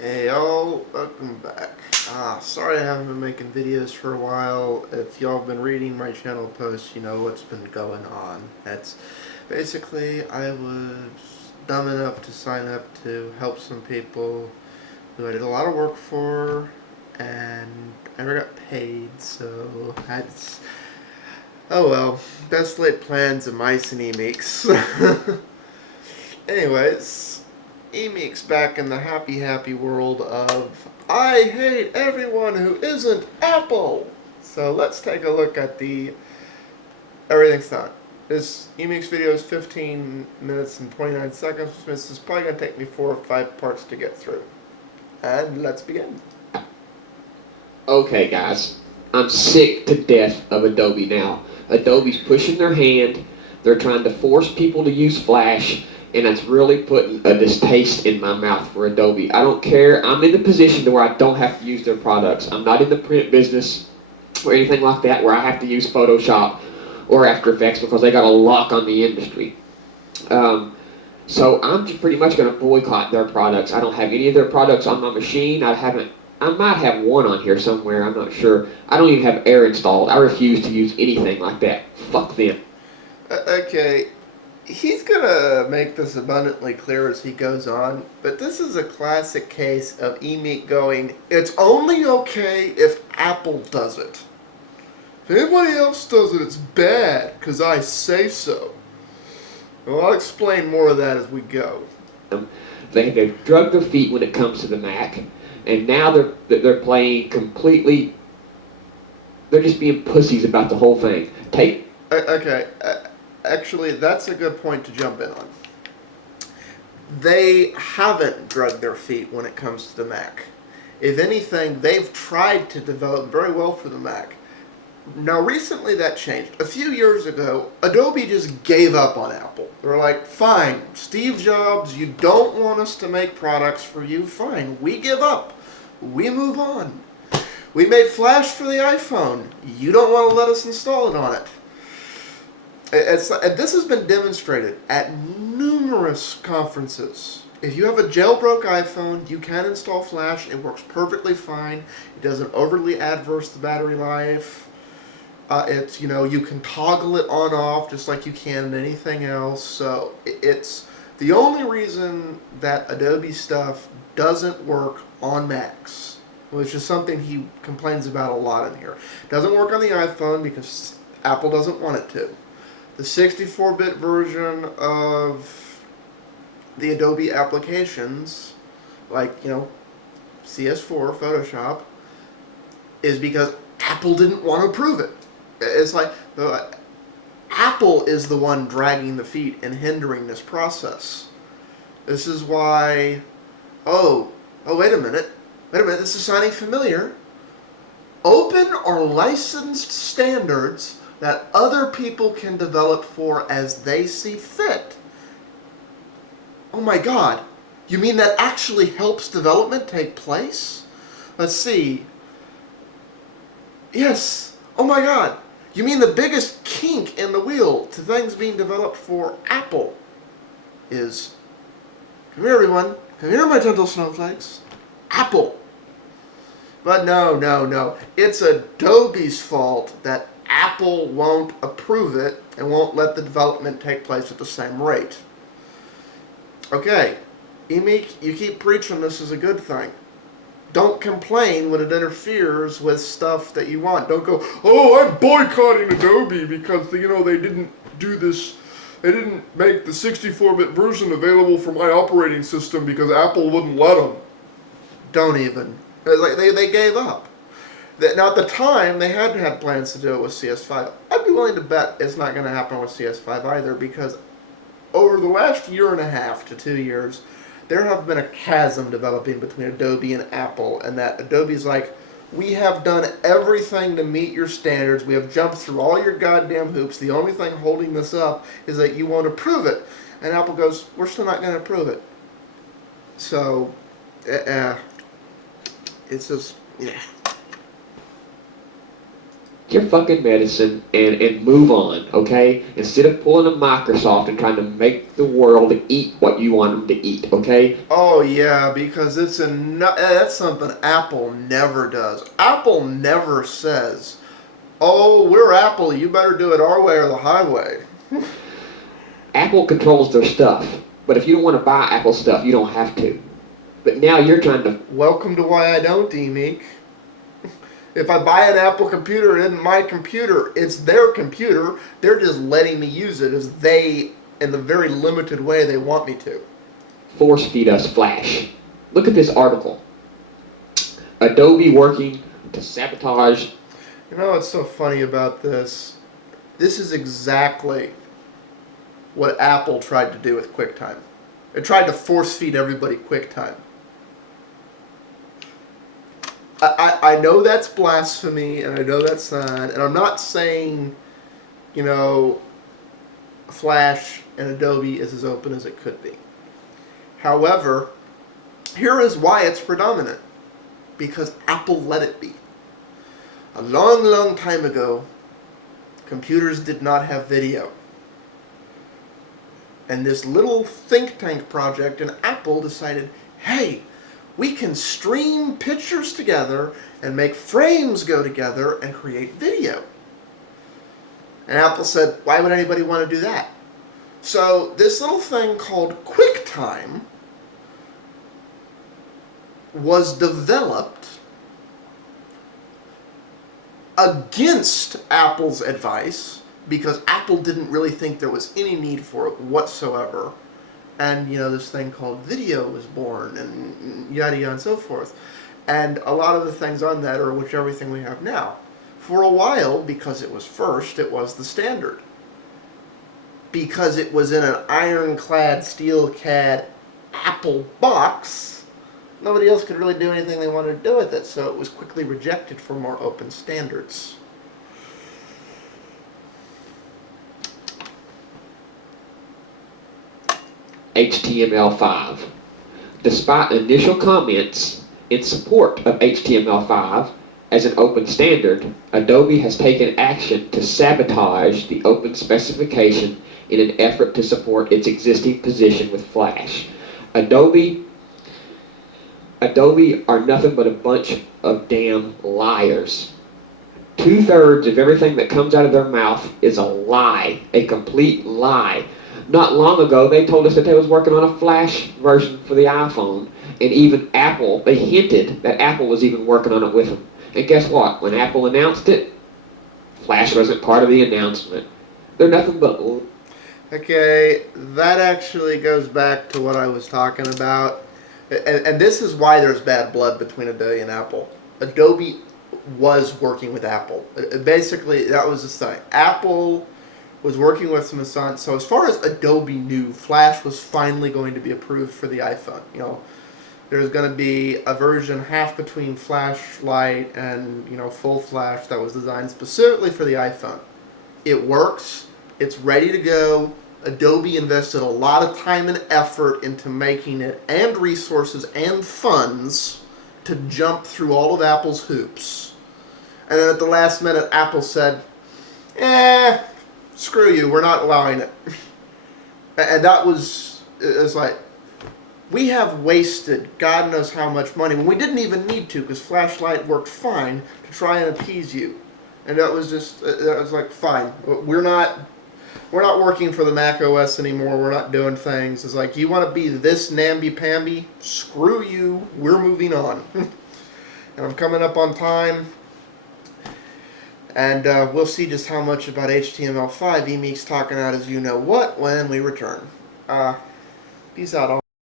Hey y'all, welcome back. Sorry I haven't been making videos for a while. If y'all have been reading my channel posts, you know what's been going on. That's basically, I was dumb enough to sign up to help some people who I did a lot of work for, and I never got paid, so that's, oh well, best laid plans of mice and Emeeks. Anyways, Emeek's back in the happy world of I hate everyone who isn't Apple. So let's take a look at the everything's done. This Emeek's video is 15 minutes and 29 seconds. This is probably going to take me 4 or 5 parts to get through. And let's begin. Okay guys, I'm sick to death of Adobe now. Adobe's pushing their hand, they're trying to force people to use Flash, and it's really putting a distaste in my mouth for Adobe. I don't care, I'm in the position to where I don't have to use their products. I'm not in the print business or anything like that where I have to use Photoshop or After Effects because they got a lock on the industry. So I'm just pretty much going to boycott their products. I don't have any of their products on my machine. I might have one on here somewhere, I'm not sure. I don't even have Air installed. I refuse to use anything like that. Fuck them. Okay, he's gonna make this abundantly clear as he goes on, but this is a classic case of Emeek going, it's only okay if Apple does it. If anybody else does it, it's bad, because I say so. Well, I'll explain more of that as we go. They've drugged their feet when it comes to the Mac, and now they're playing completely. They're just being pussies about the whole thing. Actually, that's a good point to jump in on. They haven't drugged their feet when it comes to the Mac. If anything, they've tried to develop very well for the Mac. Now, recently that changed. A few years ago, Adobe just gave up on Apple. They were like, fine, Steve Jobs, you don't want us to make products for you, fine, we give up. We move on. We made Flash for the iPhone. You don't want to let us install it on it. And this has been demonstrated at numerous conferences. If you have a jailbroke iPhone, you can install Flash. It works perfectly fine. It doesn't overly adverse the battery life. It's, you know, you can toggle it on off just like you can in anything else. So it's the only reason that Adobe stuff doesn't work on Macs, which is something he complains about a lot in here. It doesn't work on the iPhone because Apple doesn't want it to. The 64-bit version of the Adobe applications, like, you know, CS4, Photoshop, is because Apple didn't want to approve it. It's like Apple is the one dragging the feet and hindering this process. This is why, oh, wait a minute, this is sounding familiar. Open or licensed standards that other people can develop for as they see fit. Oh my God, you mean that actually helps development take place? Let's see. Yes, oh my God, you mean the biggest kink in the wheel to things being developed for Apple is, come here everyone, come here my gentle snowflakes, Apple. But no, it's Adobe's fault that Apple won't approve it and won't let the development take place at the same rate. Okay, Emeek, you keep preaching this is a good thing. Don't complain when it interferes with stuff that you want. Don't go, oh, I'm boycotting Adobe because, you know, they didn't do this. They didn't make the 64-bit version available for my operating system because Apple wouldn't let them. Don't even. They gave up. Now, at the time, they had plans to do it with CS5. I'd be willing to bet it's not going to happen with CS5 either, because over the last year and a half to 2 years, there have been a chasm developing between Adobe and Apple, and that Adobe's like, we have done everything to meet your standards. We have jumped through all your goddamn hoops. The only thing holding this up is that you won't approve it. And Apple goes, we're still not going to approve it. So, it's just, yeah. your fucking medicine and move on, okay? Instead of pulling a Microsoft and trying to make the world eat what you want them to eat, okay? Oh yeah, because that's something Apple never does. Apple never says, "Oh, we're Apple. You better do it our way or the highway." Apple controls their stuff, but if you don't want to buy Apple stuff, you don't have to. But now you're trying to... Welcome to why I don't, Emeek. If I buy an Apple computer, it isn't my computer. It's their computer. They're just letting me use it as they, in the very limited way they want me to. force feed us Flash. Look at this article. Adobe working to sabotage... You know what's so funny about this? This is exactly what Apple tried to do with QuickTime. It tried to force feed everybody QuickTime. I know that's blasphemy, and I know that's sad, and I'm not saying, you know, Flash and Adobe is as open as it could be. However, here is why it's predominant. Because Apple let it be. A long, long time ago, computers did not have video. And this little think tank project in Apple decided, hey, we can stream pictures together and make frames go together and create video. And Apple said, why would anybody want to do that? So this little thing called QuickTime was developed against Apple's advice because Apple didn't really think there was any need for it whatsoever. And, you know, this thing called video was born and yada yada and so forth. And a lot of the things on that are everything we have now. For a while, because it was first, it was the standard. Because it was in an ironclad, steel-clad Apple box, nobody else could really do anything they wanted to do with it, so it was quickly rejected for more open standards. HTML5. Despite initial comments in support of HTML5 as an open standard, Adobe has taken action to sabotage the open specification in an effort to support its existing position with Flash. Adobe are nothing but a bunch of damn liars. 2/3 of everything that comes out of their mouth is a lie, a complete lie. Not long ago, they told us that they was working on a Flash version for the iPhone, and even Apple, they hinted that Apple was even working on it with them. And guess what? When Apple announced it, Flash wasn't part of the announcement. They're nothing but... Okay, that actually goes back to what I was talking about. And this is why there's bad blood between Adobe and Apple. Adobe was working with Apple. Basically, that was the thing. Apple was working with some Sun. So as far as Adobe knew, Flash was finally going to be approved for the iPhone. You know, there's going to be a version half between Flashlight and, you know, full Flash that was designed specifically for the iPhone. It works. It's ready to go. Adobe invested a lot of time and effort into making it, and resources and funds to jump through all of Apple's hoops. And then at the last minute, Apple said, screw you, we're not allowing it. And that was, it's like, we have wasted God knows how much money when we didn't even need to, because Flashlight worked fine to try and appease you. And that was just, that was like, fine, we're not working for the Mac OS anymore. We're not doing things. It's like, you want to be this namby-pamby? Screw you. We're moving on. And I'm coming up on time. And we'll see just how much about HTML5 Emeek's talking out as you know what when we return. Peace out all.